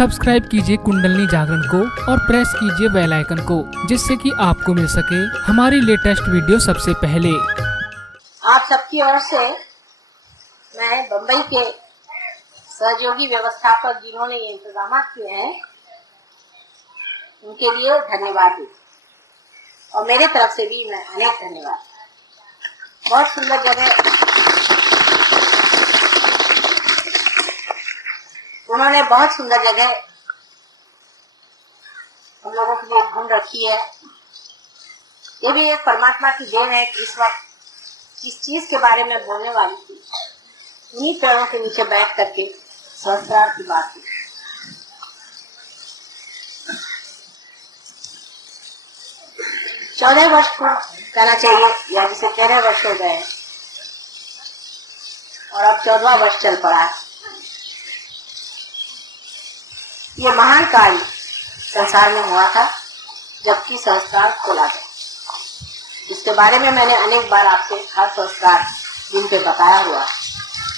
Subscribe कीजिए कुंडलनी जागरण को और प्रेस कीजिए बेल आइकन को, जिससे कि आपको मिल सके हमारी लेटेस्ट वीडियो सबसे पहले। आप सबकी ओर से मैं बम्बई के सहयोगी व्यवस्थापक जिन्होंने ये इंतजाम किए हैं उनके लिए धन्यवाद देती और मेरे तरफ से भी मैं अनेक धन्यवाद। बहुत सुंदर जगह उन्होंने, बहुत सुंदर जगह हम लोगों के लिए ढूंढ रखी है। ये भी एक परमात्मा की देन है कि इस वक्त इस चीज के बारे में बोलने वाली थी, उन्हीं पेड़ों के नीचे बैठ करके सहस्त्रार की बात की। चौदह वर्ष को कहना चाहिए, या जिसे 13 वर्ष हो गए और अब 14वां वर्ष चल पड़ा है। ये महान कार्य संसार में हुआ था जबकि सहस्त्रार खोला गया। इसके बारे में मैंने अनेक बार आपसे हर सहस्त्रार दिन पे बताया हुआ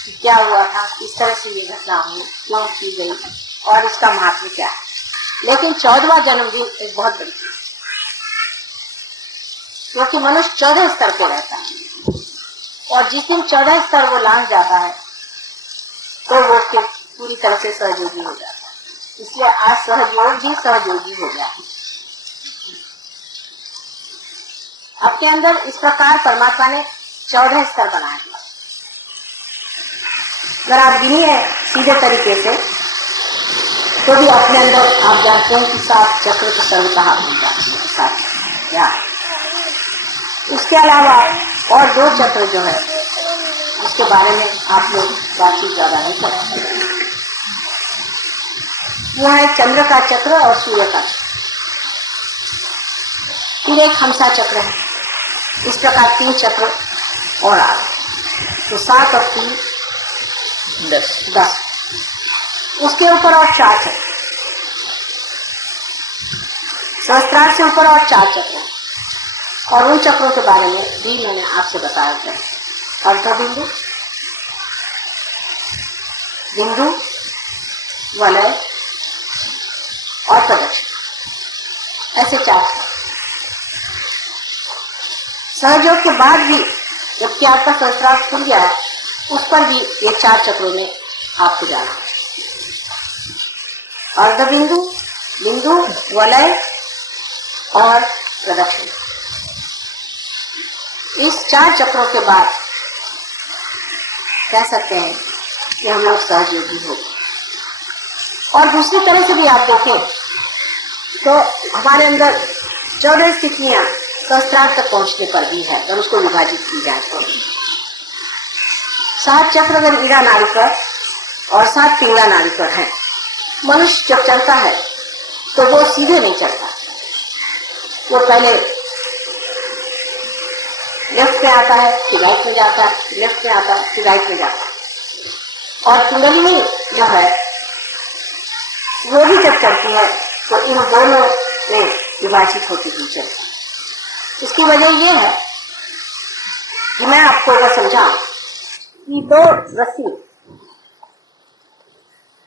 कि क्या हुआ था, किस तरह से ये घटना हुई, क्यों की गई और इसका महत्व क्या है। लेकिन 14वां जन्मदिन एक बहुत बड़ी चीज, क्योंकि मनुष्य 14 स्तर पे रहता है और जिस दिन 14 स्तर वो लांघ जाता है तो वो फिर पूरी तरह से सहयोगी हो जाता है। इसलिए आज सहयोग भी सहयोगी हो गया। आपके अंदर इस प्रकार परमात्मा ने 14 स्तर बनाए। अगर आप गिनिए सीधे तरीके से तो भी अपने अंदर आप जानते हैं कि 7 चक्र के सर्व कहा क्या। उसके अलावा और 2 चक्र जो है उसके बारे में आप लोग बातचीत ज्यादा नहीं करते। वो है चंद्र का चक्र और सूर्य का चक्र। फिर एक हंसा चक्र है। इस प्रकार 3 चक्र और आ गए तो 7 और 3 10। उसके ऊपर और 4 चक्र, सहस्त्रार से ऊपर और 4 चक्र और उन चक्रों के बारे में भी मैंने आपसे बताया था। अर्धबिंदु, बिंदु, वलय और प्रदक्षिण, ऐसे 4 सहयोग के बाद भी जबकि आपका सहस्त्रार खुल गया है उस पर भी ये 4 चक्रों में आपको जाना। अर्धबिंदु, बिंदु, वलय और प्रदक्षिण, इस 4 चक्रों के बाद कह सकते हैं कि हम लोग सहयोगी हो। और दूसरी तरह से भी आप देखें तो हमारे अंदर 14 स्थितियां सहस्त्रार तक पहुंचने पर भी है अगर उसको विभाजित की जाए तो। 7 चक्र अगर ईड़ा नाड़ी पर और 7 पिंगला नाड़ी पर है। मनुष्य जब चलता है तो वो सीधे नहीं चलता, वो पहले लेफ्ट में आता है फिर राइट में जाता है, लेफ्ट में आता है फिर राइट में जाता है। और कुंडलिनी जो है वो भी जब चलती है तो इन दोनों में विभाजित होती हुई चलती है। इसकी वजह यह है कि मैं आपको अगर समझाऊं कि 2 रस्सी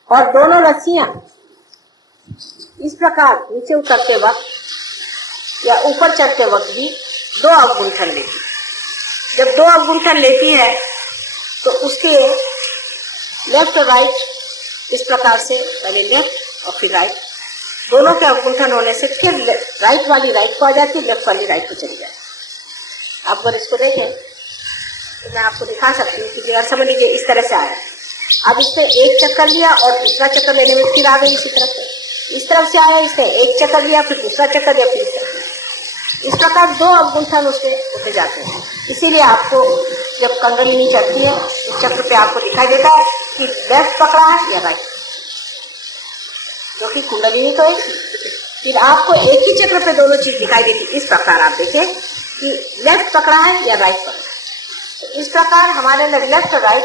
और दोनों रस्सियां इस प्रकार नीचे उतरते वक्त या ऊपर चढ़ते वक्त भी 2 अवगुंठन लेती। जब 2 अवगुंठन लेती है तो उसके लेफ्ट और राइट इस प्रकार से पहले लेफ्ट और फिर राइट, दोनों के अवगुंठन होने से फिर राइट वाली राइट को आ जाती है, लेफ्ट वाली राइट को चली जाती है। आप अगर इसको देखें तो मैं आपको दिखा सकती हूँ कि अगर समझ लीजिए इस तरह से आया, अब इसने एक चक्कर लिया और दूसरा चक्कर लेने में फिर आ गई इसी तरफ से। इस तरफ से आया, इसने एक चक्कर लिया फिर दूसरा चक्कर लिया फिर इस प्रकार 2 अवगुंठन उसमें होते जाते हैं। इसीलिए आपको जब कुंडलिनी चढ़ती है उस चक्र पे आपको दिखाई देता है कि लेफ्ट पकड़ा है या राइट, क्योंकि कुंडलिनी तो एक, फिर आपको एक ही चक्र पे दोनों चीज दिखाई देती। इस प्रकार आप देखें कि लेफ्ट पकड़ा है या राइट पकड़ा है। तो इस प्रकार हमारे अंदर लेफ्ट और राइट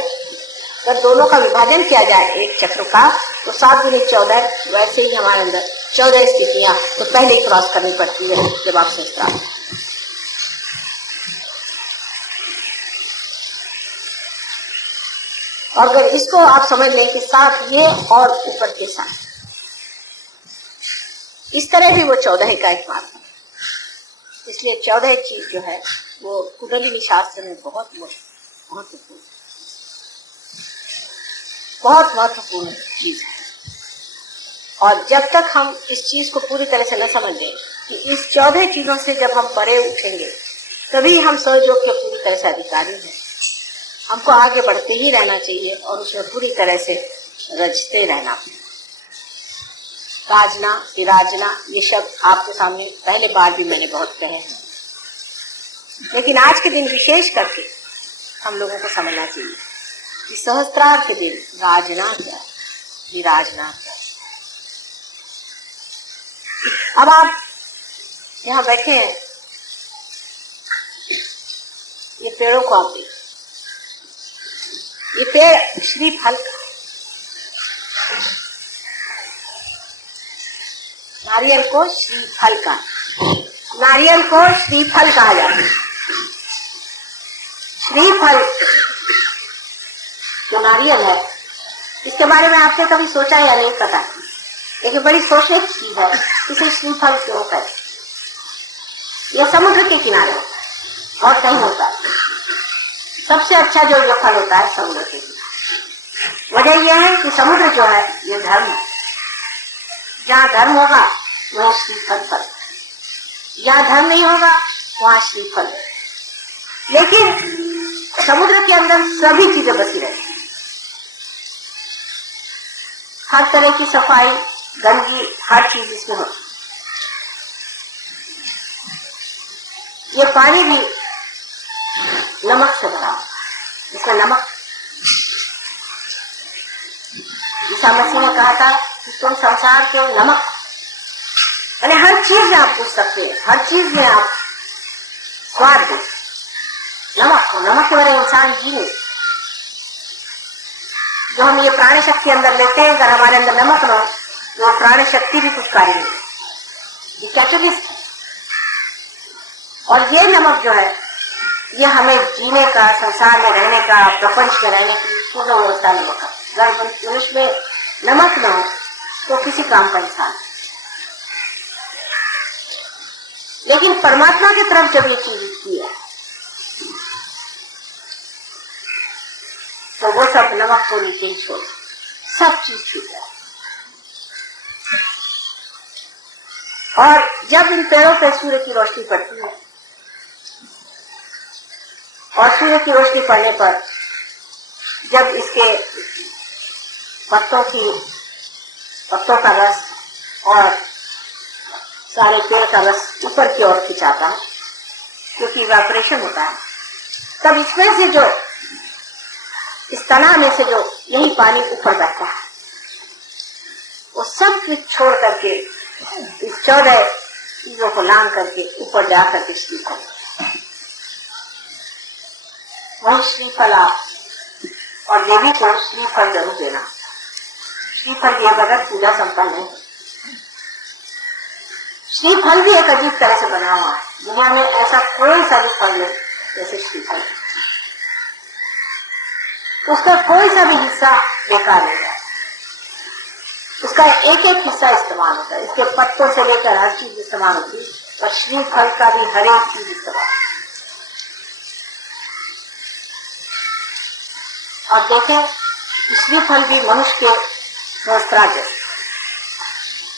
अगर दोनों का विभाजन किया जाए एक चक्र का तो 7 गुने 14, वैसे ही हमारे अंदर 14 स्थितियां तो पहले ही क्रॉस करनी पड़ती है जब आप सहस्त्रार। और अगर इसको आप समझ लें कि 7 ये और ऊपर के 7, इस तरह भी वो 14 का एक मार्ग है। इसलिए 14 चीज जो है वो कुंडलिनी शास्त्र में बहुत महत्वपूर्ण चीज है। और जब तक हम इस चीज को पूरी तरह से न समझ लें कि इस 14 चीजों से जब हम परे उठेंगे तभी हम सहयोग के पूरी तरह से अधिकारी हैं। हमको आगे बढ़ते ही रहना चाहिए और उसमें पूरी तरह से रचते रहना। राजना, विराजना, ये शब्द आपके सामने पहले बार भी मैंने बहुत कहे हैं, लेकिन आज के दिन विशेष करके हम लोगों को समझना चाहिए कि सहस्त्रार के दिन राजना क्या है, विराजना क्या है। अब आप यहाँ बैठे हैं, ये पेड़ों को आप देखिए, ये पेड़ श्रीफल का, नारियल को श्रीफल का, नारियल को श्रीफल कहा जाता है। श्रीफल जो नारियल है, इसके बारे में आपने कभी सोचा या नहीं पता, लेकिन बड़ी सोचने की चीज है, इसे श्रीफल क्यों कहते? ये समुद्र के किनारे और कहीं होता है। सबसे अच्छा जो ये फल होता है समुद्र के किनारे। वजह यह है कि समुद्र जो है ये धर्म है। जहाँ धर्म होगा वह श्रीफल फल, जहाँ धर्म नहीं होगा वहाँ श्रीफल है। लेकिन समुद्र के अंदर सभी चीजें बसी रहती, हर तरह की सफाई, गंदगी, हर चीज इसमें होती। ये पानी भी नमक से बना, इसमें नमक, ईसा मसीह ने कहा था कि तुम संसार के नमक, यानी हर चीज में आप पूछ सकते हैं, हर चीज में आप स्वाद दो। नमक को, नमक के बगैर इंसान जी नहीं। जो हम ये प्राण शक्ति अंदर लेते हैं, अगर हमारे अंदर नमक न हो तो वो प्राण शक्ति भी कुछ कार्य नहीं, ये कैटलिस्ट है। और ये नमक जो है ये हमें जीने का, संसार में रहने का, प्रपंच में रहने की पूर्ण व्यवस्था नमक है। अगर मनुष्य में नमक न हो तो किसी काम का इंसान। लेकिन परमात्मा की तरफ जब ये चीज की है तो वो सब नमक को नीचे ही छोड़, सब चीज छूट जाए। और जब इन पेड़ों पर सूर्य की रोशनी पड़ती है और सूर्य की रोशनी पड़ने पर जब इसके पत्तों का रस और सारे पेड़ का रस ऊपर की ओर खिंचाता है, क्योंकि इवेपोरेशन होता है, तब इसमें से जो, इस तना में से जो यही पानी ऊपर बहता है, वो सब कुछ छोड़ करके इस 14 चीजों को लांग करके ऊपर जा करके श्रीफल, वही श्रीफल आप और देवी को श्रीफल जरूर देना। श्रीफल के बगैर पूजा संपन्न है। श्रीफल भी एक अजीब तरह से बना हुआ है, दुनिया में ऐसा कोई सा भी फल नहीं जैसे श्रीफल। उसका कोई सा भी हिस्सा बेकार नहीं है, उसका एक एक हिस्सा इस्तेमाल होता है। इसके पत्तों से लेकर हर चीज इस्तेमाल होती है, और श्रीफल का भी हर एक चीज इस्तेमाल। और देखें, श्रीफल भी मनुष्य के सहस्त्रार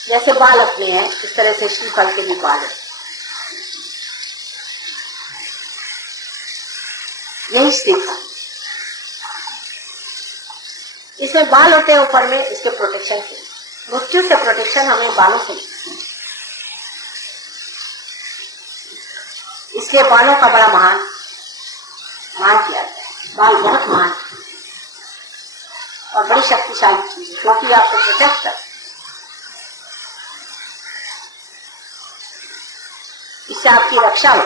जैसे बाल अपने हैं, इस तरह से श्रीफल के भी बाल हैं। यही श्रीफल, इसमें बाल होते हैं ऊपर में, इसके प्रोटेक्शन के, मृत्यु से प्रोटेक्शन हमें बालों से। इसलिए बालों का बड़ा मान किया जाता है। बाल बहुत महान और बड़ी शक्तिशाली चीज है, क्योंकि आपको प्रोटेक्ट कर, इससे आपकी रक्षा हो।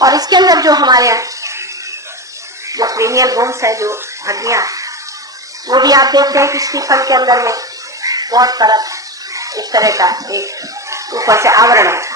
और इसके अंदर जो हमारे यहाँ जो क्रेनियल बोन्स है, जो हड्डियां, वो भी आप देखते हैं कि श्रीफल के अंदर में बहुत तरह, इस तरह का एक ऊपर से आवरण है।